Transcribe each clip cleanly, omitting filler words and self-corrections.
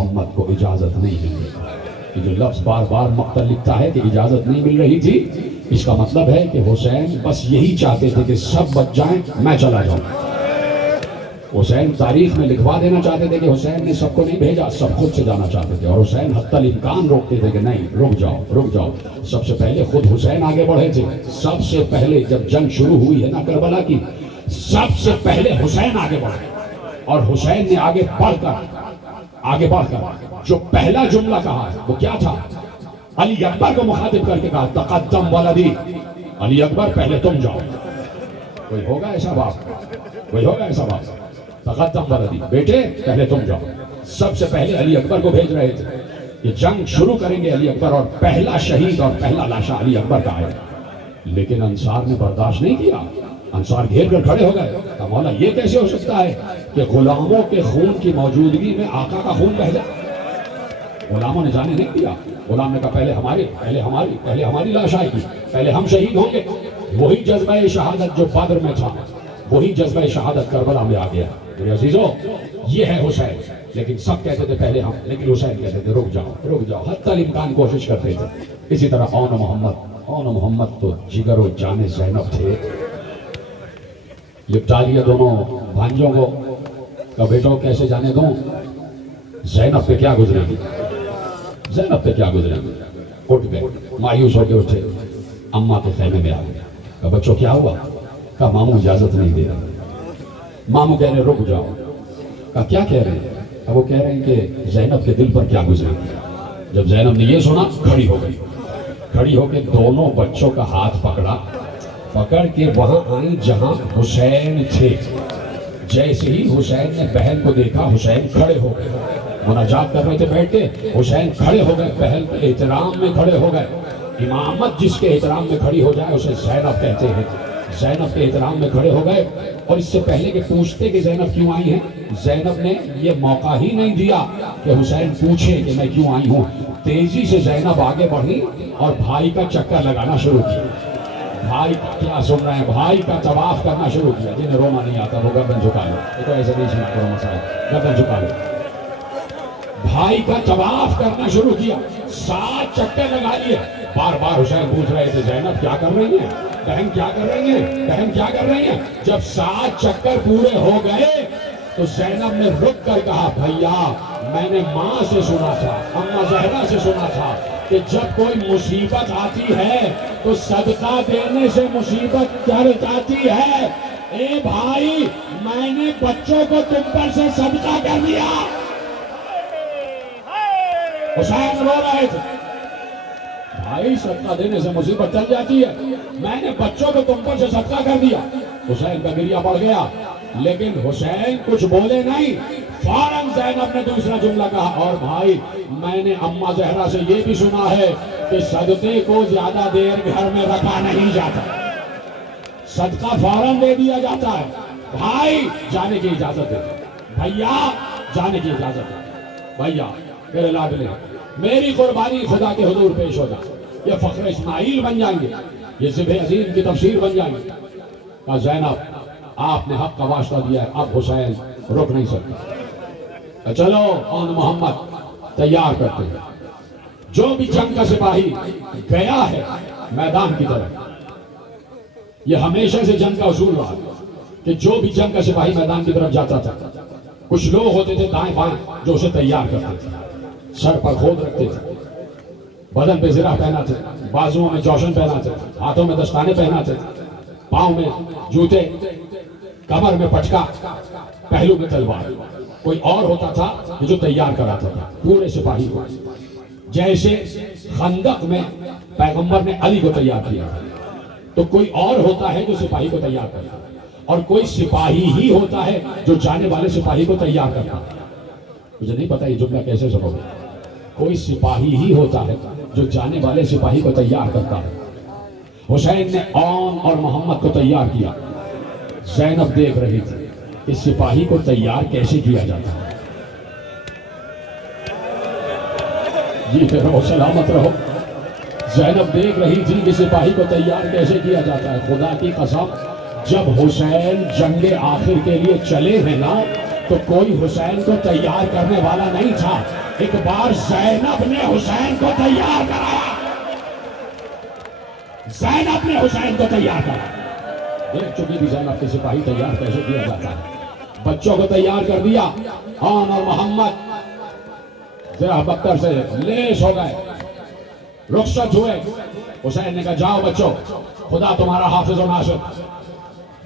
محمد کو اجازت نہیں ملی. کہ جو لفظ بار بار مقتل لکھتا ہے کہ اجازت نہیں مل رہی تھی، اس کا مطلب ہے کہ حسین بس یہی چاہتے تھے کہ سب بچ جائیں، میں چلا جاؤں. حسین تاریخ میں لکھوا دینا چاہتے تھے کہ حسین نے سب کو نہیں بھیجا، سب خود سے جانا چاہتے تھے. اور حسین حتی الامکان روکتے تھے کہ نہیں، رک جاؤ رک جاؤ. سب سے پہلے خود حسین آگے بڑھے تھے. سب سے پہلے جب جنگ شروع ہوئی ہے نا کربلا کی، سب سے پہلے حسین آگے بڑھے. اور حسین نے آگے بڑھ کر جو پہلا جملہ کہا ہے وہ کیا تھا؟ علی اکبر کو مخاطب کر کے کہا تقدم ولدی، علی اکبر پہلے تم جاؤ. کوئی ہوگا ایسا باپ؟ کوئی ہوگا ایسا باپ؟ تقدم ولدی، بیٹے پہلے تم جاؤ. سب سے پہلے علی اکبر کو بھیج رہے تھے. یہ جنگ شروع کریں گے علی اکبر، اور پہلا شہید اور پہلا لاشا علی اکبر کا ہے. لیکن انصار نے برداشت نہیں کیا. انصار گھیر کر کھڑے ہو گئے. کہ مولا یہ کیسے ہو سکتا ہے کہ غلاموں کے خون کی موجودگی میں آقا کا خون بہہ جائے؟ غلاموں نے جانے نہیں دیا. غلام نے کہا پہلے ہماری لاش آئے گی، پہلے ہم شہید ہوں گے. وہی جذبہ شہادت جو بدر میں تھا، وہی جذبہ شہادت کربلا میں آ گیا. میرے عزیزو، یہ ہے حسین. لیکن سب کہتے تھے پہلے ہم، لیکن حسین کہتے تھے رک جاؤ. حتی الامکان کوشش کرتے تھے. اسی طرح اون محمد تو جگر و جان زینب تھے. لپٹا لیا دونوں بھانجوں کو. کہ بیٹوں کیسے جانے دوں، زینب پہ کیا گزرے گی، زینب پہ کیا گزرے گی. اٹھ گئے، مایوس ہو کے اٹھے، اماں کے خیمے میں آ گئے. کہا بچوں کیا ہوا؟ کہا ماموں اجازت نہیں دے رہے. ماموں کہہ رہے رک جاؤ. کہا کیا کہہ رہے ہیں؟ وہ کہہ رہے ہیں کہ زینب کے دل پر کیا گزرے گی. جب زینب نے یہ سنا، کھڑی ہو گئی. کھڑی ہو کے دونوں بچوں کا ہاتھ پکڑ کے وہاں آئی جہاں حسین تھے. جیسے ہی حسین نے بہن کو دیکھا، حسین کھڑے ہو گئے. مناجات کر رہے تھے بیٹھ کے، حسین کھڑے ہو گئے. بہن کے احترام میں کھڑے ہو گئے. امامت جس کے احترام میں کھڑی ہو جائے اسے زینب کہتے ہیں. زینب کے احترام میں کھڑے ہو گئے. اور اس سے پہلے کہ پوچھتے کہ زینب کیوں آئی ہیں، زینب نے یہ موقع ہی نہیں دیا کہ حسین پوچھے کہ میں کیوں آئی ہوں. تیزی سے زینب آگے بڑھی اور بھائی کا چکر لگانا شروع کیا. بھائی کا کیا سن رہے ہیں، بھائی کا طواف کرنا شروع کیا. جنہیں رونا نہیں آتا وہ گردن جھکا لو. یہ تو ایسے نہیں سنا کرو مسائل، گردن جھکا لو. بھائی کا طواف کرنا شروع کیا. 7 چکر لگا لیے. بار بار حسین پوچھ رہے تھے زینب کیا کر رہی ہیں، بہن کیا کر رہی ہیں، بہن کیا کر رہی ہیں. جب 7 چکر پورے ہو گئے تو زینب نے رک کر کہا بھیا میں نے ماں سے سنا تھا، اماں زہرا سے سنا تھا کہ جب کوئی مصیبت آتی ہے تو صدقہ دینے سے مصیبت ٹل جاتی ہے. اے بھائی میں نے بچوں کو تم پر سے صدقہ کر دیا. حسین رو رہے تھے. بھائی صدقہ دینے سے مصیبت ٹل جاتی ہے، میں نے بچوں کو تم پر سے صدقہ کر دیا. حسین کا گریہ بڑھ گیا. لیکن حسین کچھ بولے نہیں. فوراً زینب نے دوسرا جملہ کہا اور بھائی میں نے اماں زہرا سے یہ بھی سنا ہے کہ صدقے کو زیادہ دیر گھر میں رکھا نہیں جاتا، صدقہ فوراً دے دیا جاتا ہے. بھائی جانے کی اجازت ہے، بھیا جانے کی اجازت ہے. بھیا میرے لاڈلے، میری قربانی خدا کے حضور پیش ہو جائے. یہ فخر اسماعیل بن جائیں گے، یہ ذبح عظیم کی تفسیر بن جائیں گے. کہا زینب آپ نے حق کا واسطہ دیا ہے، اب حسین رک نہیں سکتا. چلو اون محمد تیار کرتے ہیں. جو بھی جنگ کا سپاہی گیا ہے میدان کی طرف، یہ ہمیشہ سے جنگ کا اصول رہا کہ جو بھی جنگ کا سپاہی میدان کی طرف جاتا تھا، کچھ لوگ ہوتے تھے دائیں بائیں جو اسے تیار کرتے تھے. سر پر خود رکھتے تھے، بدن پہ زرہ پہناتے تھے، بازوؤں میں جوشن پہناتے تھے، ہاتھوں میں دستانے پہناتے تھے، پاؤں میں جوتے، کمر میں پٹکا، پہلو میں تلوار. کوئی اور ہوتا تھا کہ جو تیار کراتا تھا پورے سپاہی کو. جیسے خندق میں پیغمبر نے علی کو تیار کیا، تو کوئی اور ہوتا ہے جو سپاہی کو تیار کرتا، اور کوئی سپاہی ہی ہوتا ہے جو جانے والے سپاہی کو تیار کرتا. مجھے نہیں پتا یہ جملہ کیسے سنو گے. کوئی سپاہی ہی ہوتا ہے جو جانے والے سپاہی کو تیار کرتا ہے. حسین نے اون اور محمد کو تیار کیا. زینب دیکھ رہی تھی کہ سپاہی کو تیار کیسے کیا جاتا ہے. جیتے رہو، سلامت رہو. زینب دیکھ رہی تھی کہ سپاہی کو تیار کیسے کیا جاتا ہے. خدا کی قسم جب حسین جنگ آخر کے لیے چلے ہیں نا، تو کوئی حسین کو تیار کرنے والا نہیں تھا. ایک بار زینب نے حسین کو تیار کرایا، زینب نے حسین کو تیار کرایا، دیکھ چکی تھی زینب کے سپاہی تیار کیسے کیا جاتا ہے، بچوں کو تیار کر دیا، خان اور محمد ذرا بکر سے لیس ہو گئے، رخصت ہوئے، حسین نے کہا جاؤ بچوں، خدا تمہارا حافظ و ناصر،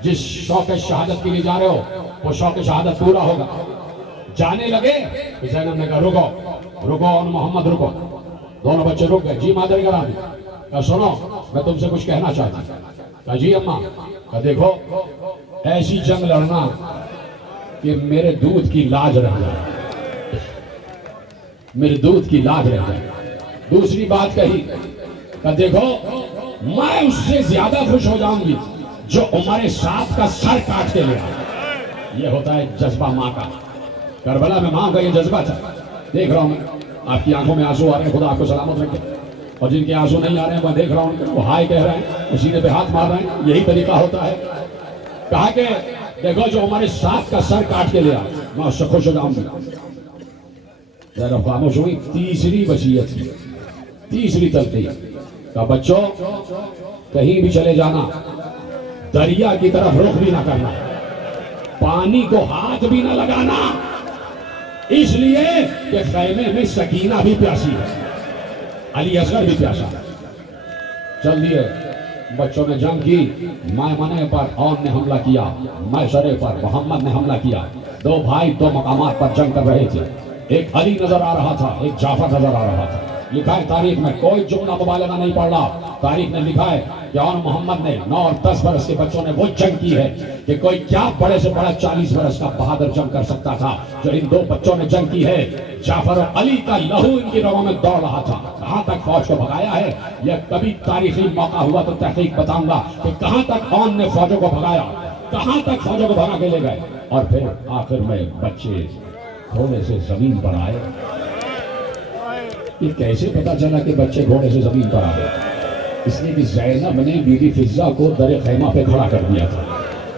جس شوق شہادت کے لیے جا رہے ہو وہ شوق شہادت پورا ہوگا۔ جانے لگے، زینب نے کہا رکو رکو اور محمد رکو، دونوں بچے رک گئے، جی مادر گرامی، کہا سنو میں تم سے کچھ کہنا چاہتا ہوں، کہا جی اماں، کہا دیکھو ایسی جنگ لڑنا کہ میرے دودھ کی لاج رہ جائے، میرے دودھ کی لاج رہ جائے۔ دوسری بات کہی کہ دیکھو میں اس سے زیادہ خوش ہو جاؤں گی جو عمر سعد کا سر کاٹ کے لے آئے۔ یہ ہوتا ہے جذبہ ماں کا، کربلا میں ماں کا یہ جذبہ تھا۔ دیکھ رہا ہوں میں آپ کی آنکھوں میں آنسو آ رہے ہیں، خدا آپ کو سلامت رکھے، اور جن کے آنسو نہیں آ رہے ہیں میں دیکھ رہا ہوں وہ ہائے کہہ رہے ہیں، سینے پہ ہاتھ مار رہے ہیں، یہی طریقہ ہوتا ہے۔ کہا کہ دیکھو جو عمر سعد کا سر کاٹ کے لے آئے میں اس سے خوش ہو جاؤں گی۔ زینب خاموش ہوئی، تیسری وصیت کی، تیسری تلقین، کہا بچوں کہیں بھی چلے جانا، دریا کی طرف رخ بھی نہ کرنا، پانی کو ہاتھ بھی نہ لگانا، اس لیے کہ خیمے میں سکینہ بھی پیاسی ہے، علی اصغر بھی پیاسا ہے۔ چل دیے، بچوں نے جنگ کی، میمنہ پر اون نے حملہ کیا، میسرے پر محمد نے حملہ کیا، دو بھائی دو مقامات پر جنگ کر رہے تھے، ایک علی نظر آ رہا تھا، ایک جعفر نظر آ رہا تھا۔ لکھا ہے تاریخ میں، کوئی جملہ مبالغہ نہیں پڑھ رہا، تاریخ نے لکھا ہے کہ اون محمد نے 9 اور 10 برس کے بچوں نے وہ جنگ کی ہے کہ کوئی کیا بڑے سے بڑا 40 برس کا بہادر جنگ کر سکتا تھا، جو ان دو بچوں نے جنگ کی ہے۔ جعفر اور علی کا لہو ان کی رگوں میں دوڑ رہا تھا، کہاں تک فوج کو بھگایا ہے یہ کبھی تاریخی موقع ہوا تو تحقیق بتاؤں گا کہ کہاں تک اون نے فوجوں کو بھگایا، کہاں تک فوجوں کو بھگا کے لے گئے، اور پھر آخر میں بچے گھوڑے سے زمین پر آئے۔ یہ کیسے پتا چلا کہ بچے گھوڑے سے زمین پر آئے؟ اس لیے کہ زینب نے بی بی فضہ کو در خیمہ پہ کھڑا کر دیا تھا۔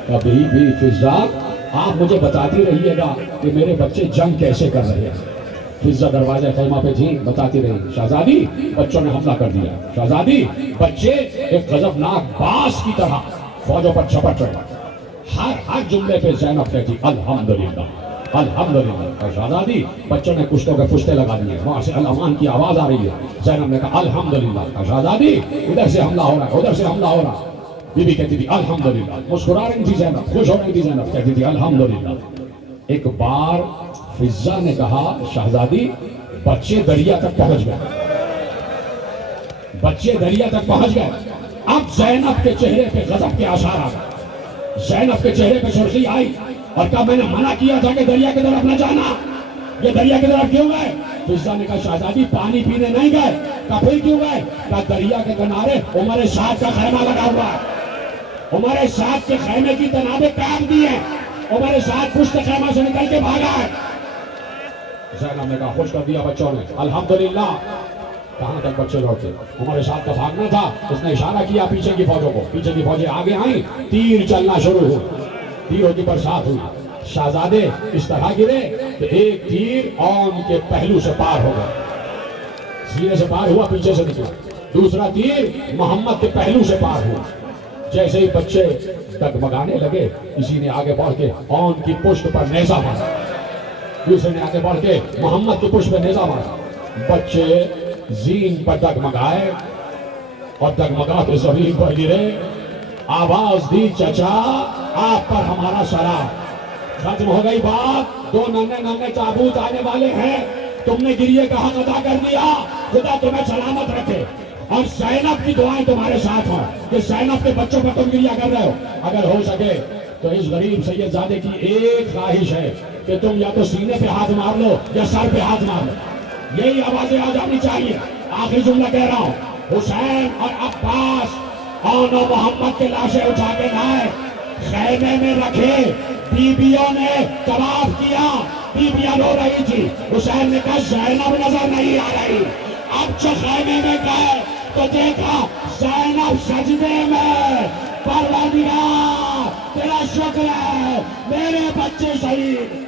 کبھی بھی فضہ آپ مجھے بتاتی رہیے گا کہ میرے بچے جنگ کیسے کر رہے ہیں۔ فضہ دروازے خیمہ پہ تھی، بتاتی رہی شہزادی بچوں نے حملہ کر دیا، شہزادی بچے ایک غضبناک باز کی طرح فوجوں پر جھپٹ رہے۔ ہر جملے پہ زینب کہتی الحمدللہ الحمدللہ، اور شہزادی بچوں نے کشتوں کے پشتے لگا دیے، وہاں سے الامان کی آواز آ رہی ہے، زینب نے کہا الحمدللہ، اور شہزادی ادھر سے حملہ ہو رہا ہے، ادھر سے حملہ ہو رہا ہے۔ بی بی کہتی تھی الحمدللہ، مسکرا رہی تھی زینب، خوش ہو رہی تھی زینب، کہتی تھی الحمدللہ۔ ایک بار فضہ نے کہا شہزادی بچے دریا تک پہنچ گئے، بچے دریا تک پہنچ گئے۔ اب زینب کے چہرے پہ غضب کے آثار آ گئے، زینب کے چہرے پہ سرخی آئی، اور کہا میں نے منع کیا تھا کہ دریا کی طرف نہ جانا، یہ دریا کی طرف کیوں گئے؟ فضہ نے کہا شہزادی پانی پینے نہیں گئے۔ کہا پھر کیوں گئے؟ کہا دریا کے کنارے عمر سعد کا خیمہ لگا ہوا ہے، عمر سعد کے خیمے کی تنابیں کاٹ دی ہیں، عمر سعد پشت خیمہ سے نکل کے بھاگا ہے۔ زینب نے کہا خوش کر دیا بچوں نے، الحمدللہ۔ کہاں تک بچے لوٹے؟ عمر سعد کا بھاگنا تھا، اس نے اشارہ کیا پیچھے کی فوجوں کو، پیچھے کی فوجیں آگے آئیں، تیر چلنا شروع ہوئی، تیروں کی برسات ہوئی، شہزادے اس طرح گرے کہ ایک تیر اون کے پہلو سے پار ہو گیا، سینے سے پار ہوا، پیچھے سے نکلا، دوسرا تیر محمد کے پہلو سے پار ہوا۔ جیسے ہی بچے ڈگمگانے لگے، کسی نے آگے بڑھ کے اون کی پشت پر نیزہ مارا، دوسرے نے آگے بڑھ کے محمد کی پشت پر نیزہ مارا، بچے زین پر ڈگمگائے اور ڈگمگا کے زمین پر گرے، آواز دی چچا آپ پر ہمارا سلام، ختم ہو گئی بات، دو ننھے ننھے تابوت آنے والے ہیں، تم نے گریے کا حق ادا کر دیا، خدا تمہیں سلامت رکھے، اور زینب کی دعائیں تمہارے ساتھ ہوں کہ زینب کے بچوں پر تم گریا کر رہے ہو، اگر ہو سکے تو اس غریب سید زادے کی ایک خواہش ہے کہ تم یا تو سینے پہ ہاتھ مار لو یا سر پہ ہاتھ مار لو، یہی آوازیں آ جانی چاہیے۔ آخری جملہ کہہ رہا ہوں، حسین اور عباس اون و محمد کے لاشیں اٹھا کے لائے، خیمے میں رکھے، بیویوں نے طواف کیا، بیویاں رو رہی تھی، حسین نے کہا زینب نظر نہیں آ رہی، اب جو خیمے میں گئے تو دیکھا زینب سجدے میں، پروردگار تیرا شکر ہے میرے بچے شہید